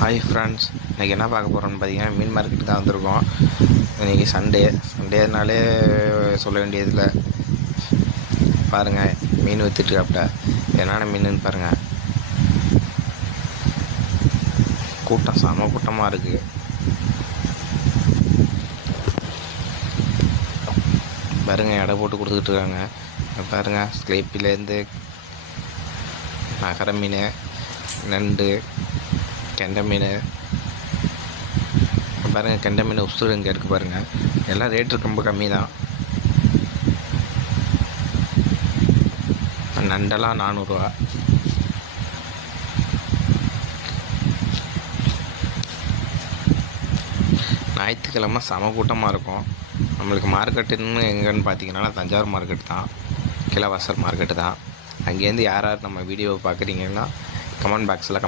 Hi friends, இன்றைக்கி என்ன பார்க்க போகிறோன்னு பார்த்தீங்கன்னா மீன் மார்க்கெட்டு தான் வந்திருக்கோம். இன்றைக்கி சண்டேனாலே சொல்ல வேண்டியதில்லை. பாருங்கள், மீன் விற்றுட்டுருக்காப்ல. என்னென்ன மீனுன்னு பாருங்கள். கூட்டம் செம கூட்டமாக இருக்குது. பாருங்கள், எடை போட்டு கொடுத்துக்கிட்டு இருக்காங்க. பாருங்கள், ஸ்லேப்பிலேருந்து நகர மீன், நண்டு, கெண்டை மீன். பாருங்கள், கெண்டை மீன் உசுறு இங்கே இருக்குது பாருங்கள். எல்லாம் ரேட்டு ரொம்ப கம்மி தான். நண்டெல்லாம் 400 ரூபா. ஞாயிற்றுக்கிழமை செம கூட்டமாக இருக்கும். நம்மளுக்கு மார்க்கெட்டுன்னு எங்கன்னு பார்த்தீங்கன்னா தஞ்சாவூர் மார்க்கெட் தான், கிலவாசல் மார்க்கெட்டு தான். அங்கேருந்து யார் யார் நம்ம வீடியோவை பார்க்குறீங்கன்னா கமெண்ட் பாக்ஸில்